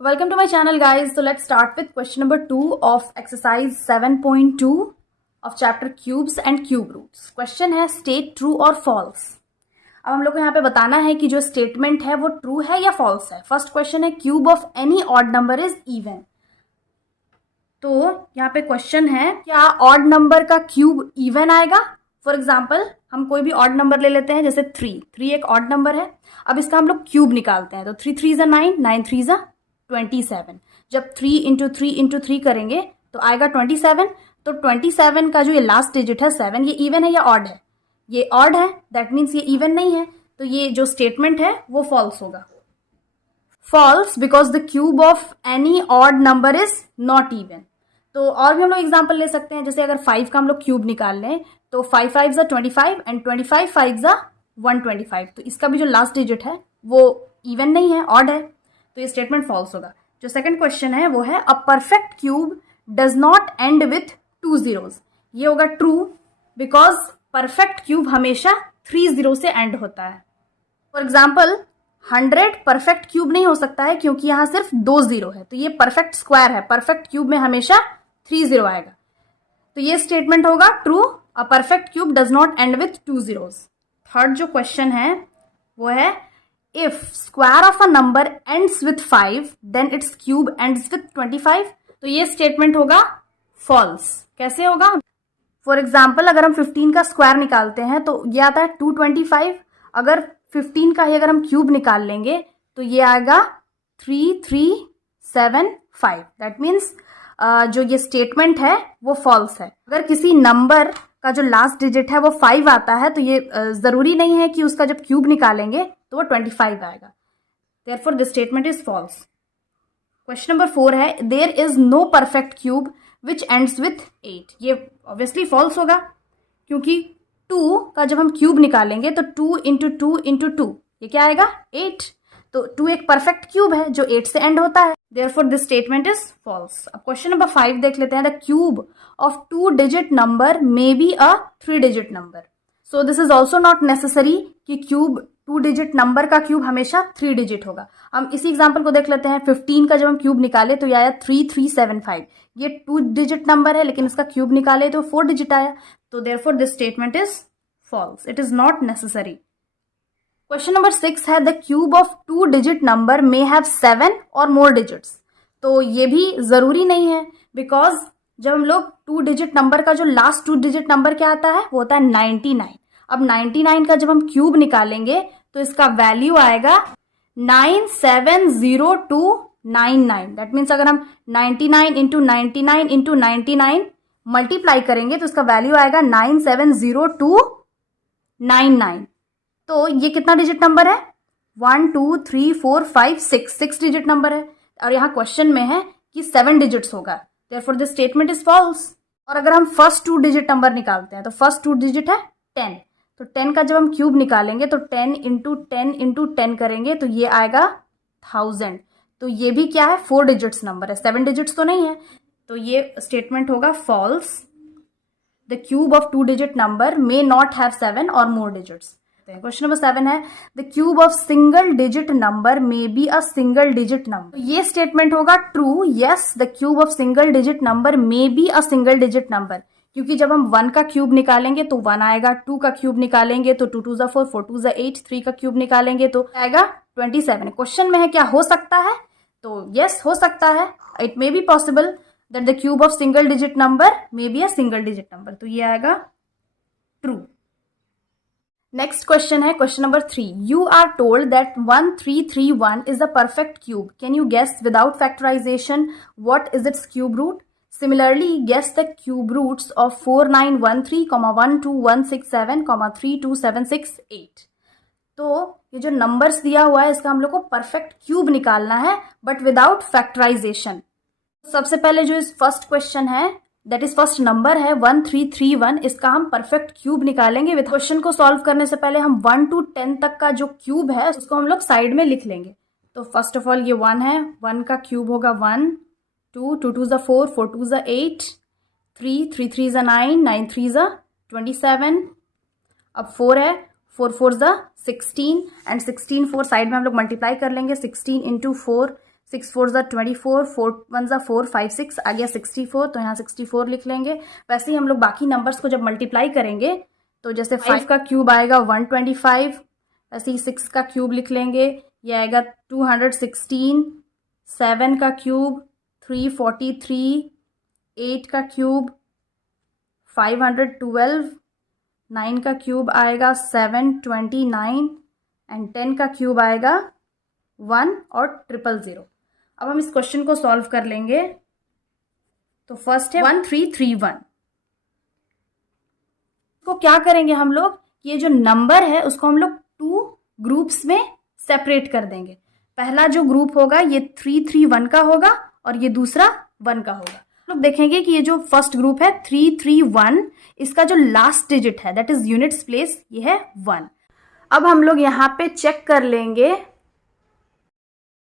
Welcome to my channel, guys. So let's start with question number 2 of exercise 7.2 of chapter cubes and cube roots. Question है state true or false. अब हम लोग को यहाँ पे बताना है कि जो स्टेटमेंट है वो ट्रू है या फॉल्स है. फर्स्ट क्वेश्चन है cube of any odd number is even. तो यहाँ पे क्वेश्चन है क्या ऑड नंबर का क्यूब इवन आएगा. फॉर एग्जाम्पल हम कोई भी ऑड नंबर ले लेते हैं, जैसे 3 एक ऑड नंबर है. अब इसका हम लोग क्यूब निकालते हैं तो 3 3 9, 9 3 27. जब 3 इंटू 3 इंटू 3 करेंगे तो आएगा 27. तो 27 का जो ये लास्ट डिजिट है 7, ये इवन है या ऑड है. ये ऑड है, दैट मीन्स ये इवन नहीं है. तो ये जो स्टेटमेंट है वो फॉल्स होगा. False because the cube of any odd number is not even. तो और भी हम लोग एग्जाम्पल ले सकते हैं, जैसे अगर 5 का हम लोग क्यूब निकाल लें तो 5 5 25 एंड 25 5 125. तो इसका भी जो लास्ट डिजिट है वो इवन नहीं है, ऑड है. तो ये स्टेटमेंट फॉल्स होगा. जो सेकंड क्वेश्चन है वो है a perfect cube does not and with 2 zeros. ये होगा ट्रू बिकॉज परफेक्ट क्यूब हमेशा 3 0 से एंड होता है. फॉर एग्जाम्पल 100 परफेक्ट क्यूब नहीं हो सकता है क्योंकि यहाँ सिर्फ 2 0 है. तो ये परफेक्ट स्क्वायर है, परफेक्ट क्यूब में हमेशा 3 0 आएगा. तो ये स्टेटमेंट होगा true. A perfect cube does not and with 2 zeros. Third जो क्वेश्चन है वो है if square of a number ends with 5 then its cube ends with 25. तो ये स्टेटमेंट होगा false. कैसे होगा? फॉर एग्जाम्पल अगर हम 15 का स्क्वायर निकालते हैं तो ये आता है 225. अगर 15 का ही अगर हम क्यूब निकाल लेंगे तो ये आएगा 3375. दैट मीन्स जो ये स्टेटमेंट है वो फॉल्स है. अगर किसी नंबर का जो लास्ट डिजिट है वो 5 आता है तो ये जरूरी नहीं है कि उसका जब क्यूब निकालेंगे तो वो 25 आएगा. Therefore this statement is false. Question number 4 है there is no perfect cube which ends with 8. ये ऑब्वियसली फॉल्स होगा क्योंकि 2 का जब हम क्यूब निकालेंगे तो 2 इंटू 2 इंटू 2 ये क्या आएगा 8. तो 2 एक परफेक्ट क्यूब है जो 8 से एंड होता है. Therefore this statement is false. अब क्वेश्चन नंबर 5 देख लेते हैं. The cube of 2 digit number may be a 3 digit number. So this is also not necessary कि क्यूब 2 digit नंबर का क्यूब हमेशा 3 digit होगा. हम इसी एग्जाम्पल को देख लेते हैं. 15 का जब हम क्यूब निकाले तो ये आया 3375. ये 2 digit नंबर है लेकिन इसका क्यूब निकाले तो 4 digit आया. तो therefore this statement is false. It is not necessary. Question number 6 है the cube of 2 digit number may have 7 or more digits. तो ये भी जरूरी नहीं है बिकॉज जब हम लोग 2 digit नंबर का जो लास्ट 2 digit नंबर क्या आता है वो होता है 99. अब 99 का जब हम क्यूब निकालेंगे तो इसका वैल्यू आएगा 970299. दैट मीन्स अगर हम 99 इंटू 99 इंटू 99 मल्टीप्लाई करेंगे तो इसका वैल्यू आएगा 970299. तो ये कितना डिजिट नंबर है 1 2 3 4 5 6 डिजिट नंबर है. और यहाँ क्वेश्चन में है कि 7 डिजिट्स होगा. Therefore this statement is false. और अगर हम फर्स्ट 2 digit नंबर निकालते हैं तो फर्स्ट 2 digit है 10. तो 10 का जब हम क्यूब निकालेंगे तो 10 इंटू 10 इंटू 10 करेंगे तो ये आएगा 1000. तो ये भी क्या है 4 digits नंबर है, 7 digits तो नहीं है. तो ये स्टेटमेंट होगा false. The cube of 2 digit number may not have 7 or more digits. Question number 7 है the cube of single digit number may be a single digit number. ये स्टेटमेंट होगा true. Yes the cube of single digit number may be a single digit number. क्योंकि जब हम 1 का cube निकालेंगे तो 1 आएगा, 2 का क्यूब निकालेंगे तो 2 2 4 4 2 8, 3 का क्यूब निकालेंगे तो आएगा 27. क्वेश्चन में है क्या हो सकता है, तो यस हो सकता है. It may be possible that the cube of single digit number may be a single digit number. तो ये आएगा ट्रू. नेक्स्ट क्वेश्चन है question number 3. You are told that 1331 is a perfect cube. Can you guess without factorization what is its cube root? Similarly, guess the cube roots of 4913, 12167, 32768. तो ये जो numbers दिया हुआ है इसका हम लोग को परफेक्ट क्यूब निकालना है बट विदाउट फैक्टराइजेशन. सबसे पहले जो इस फर्स्ट क्वेश्चन है दैट इज फर्स्ट नंबर है 1331, इसका हम परफेक्ट क्यूब निकालेंगे. विद क्वेश्चन को सॉल्व करने से पहले हम 1 to 10 तक का जो क्यूब है उसको हम लोग साइड में लिख लेंगे. तो फर्स्ट ऑफ ऑल ये 1 है, 1 का क्यूब होगा 1, 2 2 2 4 4 2 8, 3 3 3 9, 9 3 27. अब 4 है, 4 4 16 एंड 16 4 साइड में हम लोग मल्टीप्लाई कर लेंगे. 16 इंटू 4 6 4 ज़ा 24, 4 1 ज़ा 4, 5 6 आ गया 64, तो यहाँ 64 लिख लेंगे। वैसे ही हम लोग बाकी नंबर्स को जब मल्टीप्लाई करेंगे तो जैसे 5 का क्यूब आएगा 125, ऐसे ही 6 का क्यूब लिख लेंगे, ये आएगा 216, 7 का क्यूब 343, 8 का क्यूब 512, 9 का क्यूब आएगा 729 एंड 10 का क्यूब आएगा 1 और 000। अब हम इस क्वेश्चन को सॉल्व कर लेंगे। तो फर्स्ट है 1331। तो क्या करेंगे हम लोग, ये जो नंबर है उसको हम लोग 2 ग्रुप्स में सेपरेट कर देंगे। पहला जो ग्रुप होगा ये 331 का होगा और ये दूसरा 1 का होगा। लोग देखेंगे कि ये जो फर्स्ट ग्रुप है 331, इसका जो लास्ट डिजिट है दैट इज यूनिट्स प्लेस, ये है 1। अब हम लोग यहाँ पे चेक कर लेंगे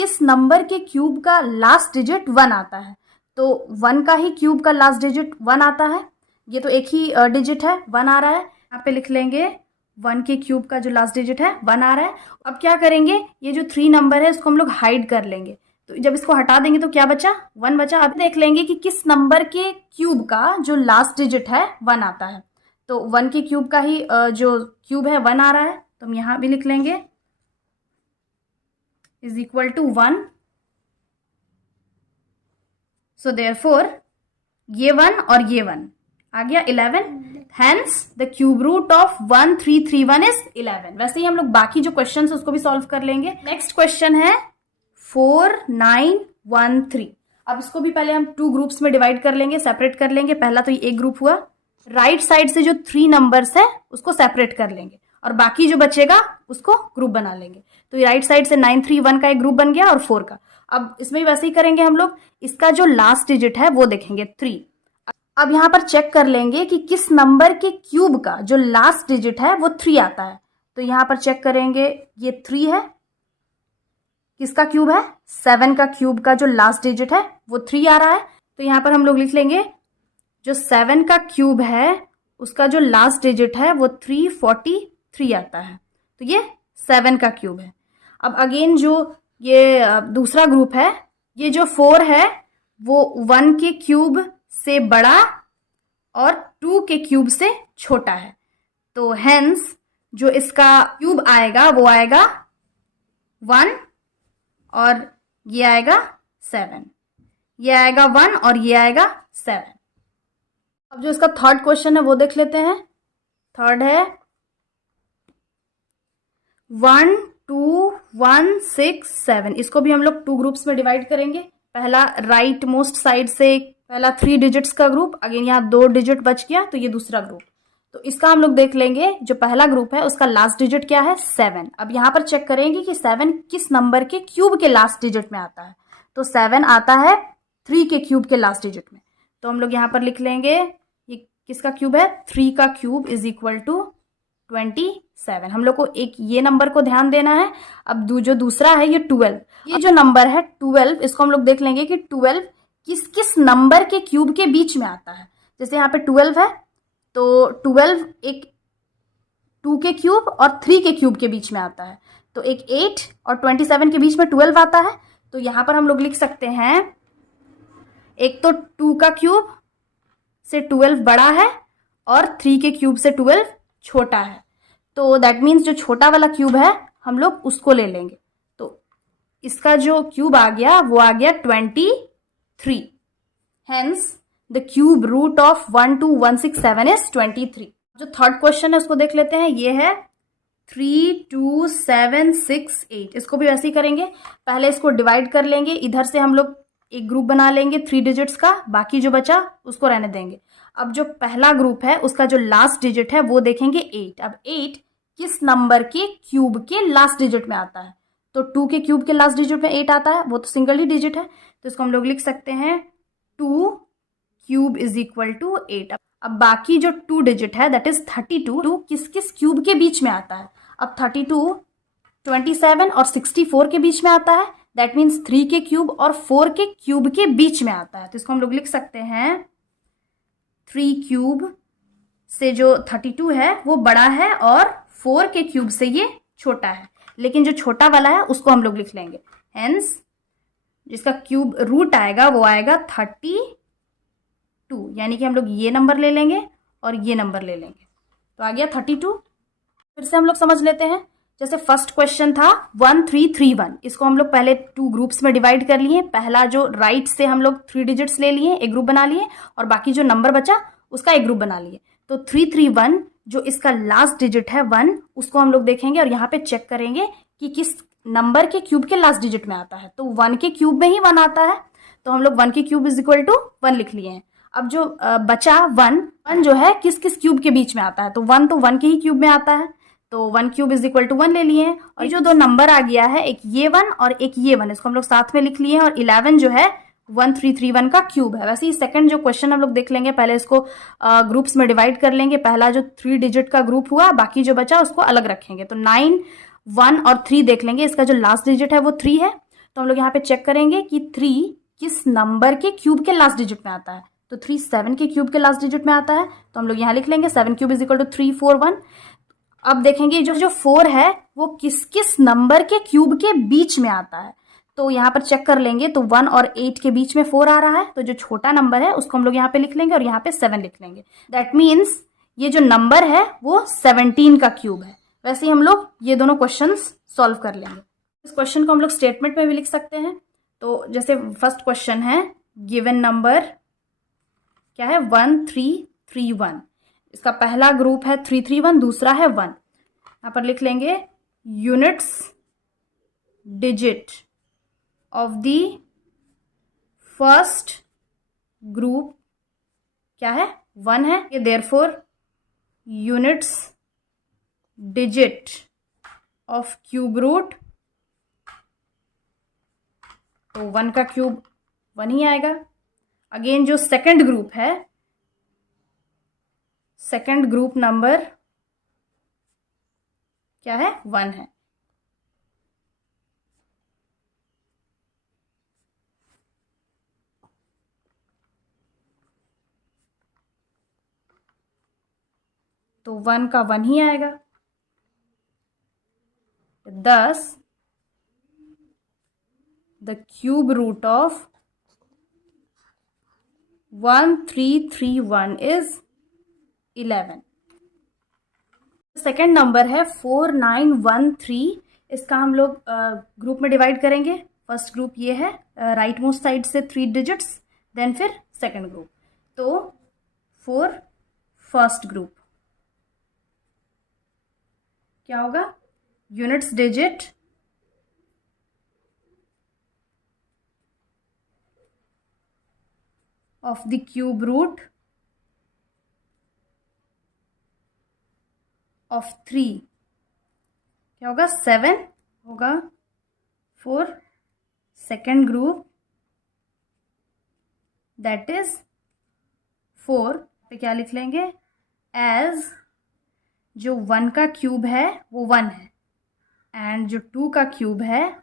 इस नंबर के क्यूब का लास्ट डिजिट 1 आता है, तो 1 का ही क्यूब का लास्ट डिजिट 1 आता है। ये तो एक ही डिजिट है, 1 आ रहा है। यहाँ पे लिख लेंगे 1 के क्यूब का जो लास्ट डिजिट है 1 आ रहा है। अब क्या करेंगे, ये जो 3 नंबर है इसको हम लोग हाइड कर लेंगे, तो जब इसको हटा देंगे तो क्या बचा, 1 बचा। अब देख लेंगे कि किस नंबर के क्यूब का जो लास्ट डिजिट है 1 आता है, तो 1 के क्यूब का ही जो क्यूब है 1 आ रहा है, तो हम यहाँ भी लिख लेंगे is equal to 1। So therefore ये 1 और ये 1 आ गया 11, hence the cube root of 1331 is 11। वैसे ही हम लोग बाकी जो क्वेश्चन है उसको भी सॉल्व कर लेंगे। नेक्स्ट क्वेश्चन है 4913। अब इसको भी पहले हम 2 ग्रुप्स में डिवाइड कर लेंगे, सेपरेट कर लेंगे। पहला तो ये एक ग्रुप हुआ, राइट साइड से जो 3 नंबर्स है उसको सेपरेट कर लेंगे और बाकी जो बचेगा उसको ग्रुप बना लेंगे। तो ये राइट साइड से 931 का एक ग्रुप बन गया और 4 का। अब इसमें भी वैसे ही करेंगे हम लोग, इसका जो लास्ट डिजिट है वो देखेंगे 3। अब यहाँ पर चेक कर लेंगे कि किस नंबर के क्यूब का जो लास्ट डिजिट है वो 3 आता है, तो यहाँ पर चेक करेंगे ये 3 है, किसका क्यूब है, 7 का क्यूब का जो लास्ट डिजिट है वो 3 आ रहा है। तो यहाँ पर हम लोग लिख लेंगे जो 7 का क्यूब है उसका जो लास्ट डिजिट है वो 343 आता है, तो ये 7 का क्यूब है। अब अगेन जो ये दूसरा ग्रुप है, ये जो 4 है वो 1 के क्यूब से बड़ा और 2 के क्यूब से छोटा है, तो हेंस जो इसका क्यूब आएगा वो आएगा 1 और ये आएगा 7, ये आएगा 1 और ये आएगा 7। अब जो इसका थर्ड क्वेश्चन है वो देख लेते हैं। थर्ड है 1 2 1 6 7। इसको भी हम लोग 2 ग्रुप्स में डिवाइड करेंगे। पहला राइट मोस्ट साइड से पहला 3 डिजिट्स का ग्रुप, अगेन यहाँ 2 डिजिट बच गया, तो ये दूसरा ग्रुप। तो इसका हम लोग देख लेंगे, जो पहला ग्रुप है उसका लास्ट डिजिट क्या है, 7। अब यहाँ पर चेक करेंगे कि 7 किस नंबर के क्यूब के लास्ट डिजिट में आता है, तो 7 आता है 3 के क्यूब के लास्ट डिजिट में। तो हम लोग यहाँ पर लिख लेंगे ये किसका क्यूब है, 3 का क्यूब इज इक्वल टू 27। हम लोग को एक ये नंबर को ध्यान देना है। अब जो दूसरा है ये 12, ये जो नंबर है 12, इसको हम लोग देख लेंगे कि 12 किस किस नंबर के क्यूब के बीच में आता है। जैसे यहाँ पे 12 है, तो 12 एक 2 के क्यूब और 3 के क्यूब के बीच में आता है, तो एक 8 और 27 के बीच में 12 आता है। तो यहाँ पर हम लोग लिख सकते हैं एक तो 2 का क्यूब से 12 बड़ा है और 3 के क्यूब से 12 छोटा है, तो दैट मीन्स जो छोटा वाला क्यूब है हम लोग उसको ले लेंगे। तो इसका जो क्यूब आ गया वो आ गया 23, hence the cube root of 12167 is 23। जो थर्ड क्वेश्चन है उसको देख लेते हैं, ये है 32768। इसको भी वैसे ही करेंगे, पहले इसको डिवाइड कर लेंगे, इधर से हम लोग एक ग्रुप बना लेंगे 3 डिजिट्स का, बाकी जो बचा उसको रहने देंगे। अब जो पहला ग्रुप है उसका जो लास्ट डिजिट है वो देखेंगे 8। अब 8 किस नंबर के क्यूब के लास्ट डिजिट में आता है, तो 2 के क्यूब के लास्ट डिजिट में 8 आता है, वो तो सिंगल ही डिजिट है, तो इसको हम लोग लिख सकते हैं 2 क्यूब इज इक्वल टू 8। अब बाकी जो 2 डिजिट है दैट इज 32, किस किस क्यूब के बीच में आता है। अब 32 27 और 64 के बीच में आता है, दैट मीन्स 3 के क्यूब और 4 के क्यूब के बीच में आता है, तो इसको हम लोग लिख सकते हैं 3 क्यूब से जो 32 है वो बड़ा है और 4 के क्यूब से ये छोटा है, लेकिन जो छोटा वाला है उसको हम लोग लिख लेंगे, हेंस जिसका क्यूब रूट आएगा वो आएगा 32, यानी कि हम लोग ये नंबर ले लेंगे और ये नंबर ले लेंगे, तो आ गया 32। फिर से हम लोग समझ लेते हैं। जैसे फर्स्ट क्वेश्चन था 1331, इसको हम लोग पहले 2 ग्रुप्स में डिवाइड कर लिए। पहला जो राइट से हम लोग 3 डिजिट्स ले लिए, एक ग्रुप बना लिए, और बाकी जो नंबर बचा उसका एक ग्रुप बना लिए। तो 331 जो इसका लास्ट डिजिट है 1, उसको हम लोग देखेंगे और यहाँ पे चेक करेंगे कि किस नंबर के क्यूब के लास्ट डिजिट में आता है। तो 1 के क्यूब में ही 1 आता है, तो हम लोग 1 के क्यूब इज इक्वल टू 1 लिख लिए हैं। अब जो बचा 1 जो है किस किस क्यूब के बीच में आता है, तो 1 तो 1 के ही क्यूब में आता है, तो 1 क्यूब इज इक्वल टू 1 ले लिए हैं। और जो 2 नंबर आ गया है, एक ये 1 और एक ये 1, इसको हम लोग साथ में लिख लिए हैं। और 11 जो है 1331 का क्यूब है। वैसे ही सेकंड जो क्वेश्चन हम लोग देख लेंगे, पहले इसको ग्रुप्स में डिवाइड कर लेंगे। पहला जो 3 डिजिट का ग्रुप हुआ, बाकी जो बचा उसको अलग रखेंगे। तो 9, 1 और 3 देख लेंगे। इसका जो लास्ट डिजिट है वो 3 है, तो हम लोग यहाँ पे चेक करेंगे कि 3 किस नंबर के क्यूब के लास्ट डिजिट में आता है। तो 3 7 के क्यूब के लास्ट डिजिट में आता है, तो हम लोग यहाँ लिख लेंगे 7 क्यूब इज इक्वल टू 341। अब देखेंगे जो 4 है वो किस किस नंबर के क्यूब के बीच में आता है, तो यहाँ पर चेक कर लेंगे। तो 1 और 8 के बीच में 4 आ रहा है, तो जो छोटा नंबर है उसको हम लोग यहाँ पे लिख लेंगे और यहाँ पे 7 लिख लेंगे। दैट मीन्स ये जो नंबर है वो 17 का क्यूब है। वैसे ही हम लोग ये दोनों क्वेश्चंस सॉल्व कर लेंगे। इस क्वेश्चन को हम लोग स्टेटमेंट में भी लिख सकते हैं। तो जैसे फर्स्ट क्वेश्चन है, गिवन नंबर क्या है 1331, इसका पहला ग्रुप है 331, दूसरा है 1। यहाँ पर लिख लेंगे units digit of the first group क्या है 1 है, ये therefore units digit of cube root, तो 1 का क्यूब 1 ही आएगा। अगेन जो सेकंड ग्रुप है, सेकंड ग्रुप नंबर क्या है 1 है। तो 1 का 1 ही आएगा। 10 the cube root of 1331 is 11। Second number है 4913, इसका हम लोग ग्रुप में डिवाइड करेंगे। फर्स्ट ग्रुप ये है, राइट मोस्ट साइड से 3 डिजिट्स, देन फिर सेकेंड ग्रुप। तो 4 फर्स्ट ग्रुप क्या होगा, units digit of the cube root of 3 क्या होगा 7 होगा। 4 सेकेंड ग्रुप दैट इज 4 पे क्या लिख लेंगे, एज जो 1 का क्यूब है वो 1 है एंड जो 2 का क्यूब है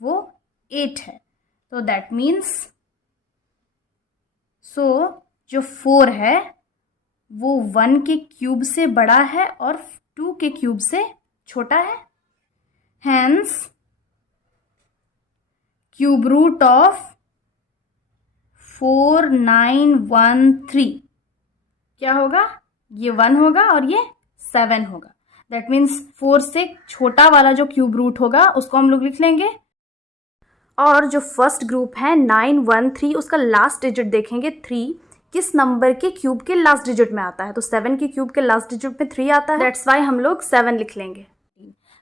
वो 8 है। तो दैट मीन्स जो 4 है वो 1 के क्यूब से बड़ा है और 2 के क्यूब से छोटा है। हैंस क्यूब रूट ऑफ 4913 क्या होगा, ये 1 होगा और ये 7 होगा। दैट मीन्स 4 से छोटा वाला जो क्यूब रूट होगा उसको हम लोग लिख लेंगे। और जो फर्स्ट ग्रुप है 913, उसका लास्ट डिजिट देखेंगे 3 किस नंबर के क्यूब के लास्ट डिजिट में आता है, तो 7 के क्यूब के लास्ट डिजिट में 3 आता है, दैट्स वाई हम लोग 7 लिख लेंगे।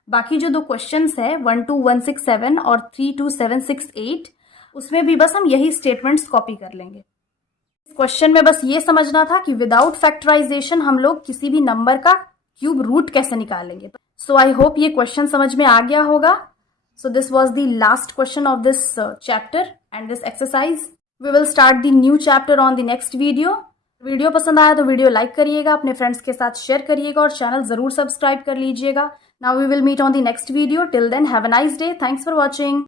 बाकी जो 2 क्वेश्चंस है 12167 और 32768, उसमें भी बस हम यही स्टेटमेंट्स कॉपी कर लेंगे। इस क्वेश्चन में बस ये समझना था कि विदाउट फैक्टराइजेशन हम लोग किसी भी नंबर का क्यूब रूट कैसे निकालेंगे। सो आई होप ये क्वेश्चन समझ में आ गया होगा। So this was the last question of this chapter and this exercise. We will start the new chapter on the next video. Video पसंद आया तो वीडियो लाइक करिएगा, अपने फ्रेंड्स के साथ शेयर करिएगा और चैनल जरूर सब्सक्राइब कर लीजिएगा। Now we will meet on the next video. Till then, have a nice day. Thanks for watching.